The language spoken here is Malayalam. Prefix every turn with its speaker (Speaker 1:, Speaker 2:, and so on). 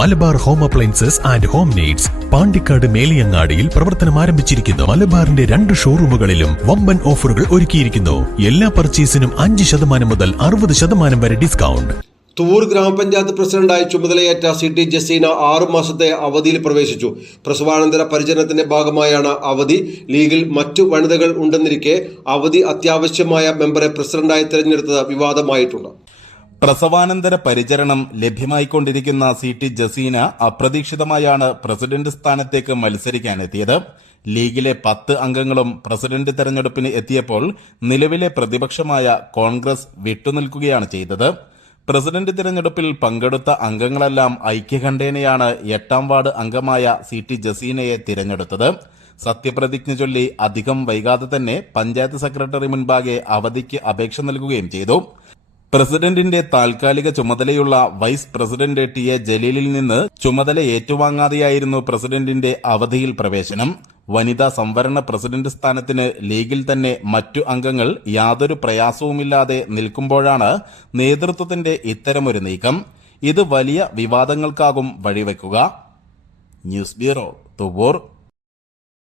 Speaker 1: Malabar home appliances and home needs Pandikkad മേലിയങ്ങാടിയിൽ പ്രവർത്തനം ആരംഭിച്ചിരിക്കുന്നു. മലബാറിന്റെ രണ്ട് ഷോറൂമുകളിലും വമ്പൻ ഓഫറുകൾ ഒരുക്കിയിരിക്കുന്നു. എല്ലാ പർച്ചേസിനും അഞ്ച് ശതമാനം മുതൽ അറുപത് ശതമാനം വരെ ഡിസ്കൗണ്ട്.
Speaker 2: തൂർ ഗ്രാമപഞ്ചായത്ത് പ്രസിഡന്റായി ചുമതലയേറ്റ സി ടി ജസീന ആറു മാസത്തെ അവധിയിൽ പ്രവേശിച്ചു. പ്രസവാനന്തര പരിചരണത്തിന്റെ ഭാഗമായാണ് അവധി. ലീഗിൽ മറ്റു വനിതകൾ ഉണ്ടെന്നിരിക്കെ അവധി അത്യാവശ്യമായ മെമ്പറെ പ്രസിഡന്റായി തിരഞ്ഞെടുത്തത് വിവാദമായിട്ടുണ്ട്.
Speaker 3: പ്രസവാനന്തര പരിചരണം ലഭ്യമായിക്കൊണ്ടിരിക്കുന്ന സി ടി ജസീന അപ്രതീക്ഷിതമായാണ് പ്രസിഡന്റ് സ്ഥാനത്തേക്ക് മത്സരിക്കാനെത്തിയത്. ലീഗിലെ പത്ത് അംഗങ്ങളും പ്രസിഡന്റ് തെരഞ്ഞെടുപ്പിന് എത്തിയപ്പോൾ നിലവിലെ പ്രതിപക്ഷമായ കോൺഗ്രസ് വിട്ടുനിൽക്കുകയാണ് ചെയ്തത്. പ്രസിഡന്റ് തിരഞ്ഞെടുപ്പിൽ പങ്കെടുത്ത അംഗങ്ങളെല്ലാം ഐക്യകണ്ഠേനയാണ് എട്ടാം വാർഡ് അംഗമായ സി ടി ജസീനയെ തിരഞ്ഞെടുത്തത്. സത്യപ്രതിജ്ഞ ചൊല്ലി അധികം വൈകാതെ തന്നെ പഞ്ചായത്ത് സെക്രട്ടറി മുൻപാകെ അവധിക്ക് അപേക്ഷ നൽകുകയും ചെയ്തു. പ്രസിഡന്റിന്റെ താൽക്കാലിക ചുമതലയുള്ള വൈസ് പ്രസിഡന്റ് ടി എ ജലീലിൽ നിന്ന് ചുമതല ഏറ്റുവാങ്ങാതെയായിരുന്നു പ്രസിഡന്റിന്റെ അവധിയിൽ പ്രവേശനം. വനിതാ സംവരണ പ്രസിഡന്റ് സ്ഥാനത്തിന് ലീഗിൽ തന്നെ മറ്റു അംഗങ്ങൾ യാതൊരു പ്രയാസവുമില്ലാതെ നിൽക്കുമ്പോഴാണ് നേതൃത്വത്തിന്റെ ഇത്തരമൊരു നീക്കം. ഇത് വലിയ വിവാദങ്ങൾക്കാകും വഴിവെക്കുക. News bureau Tuvvur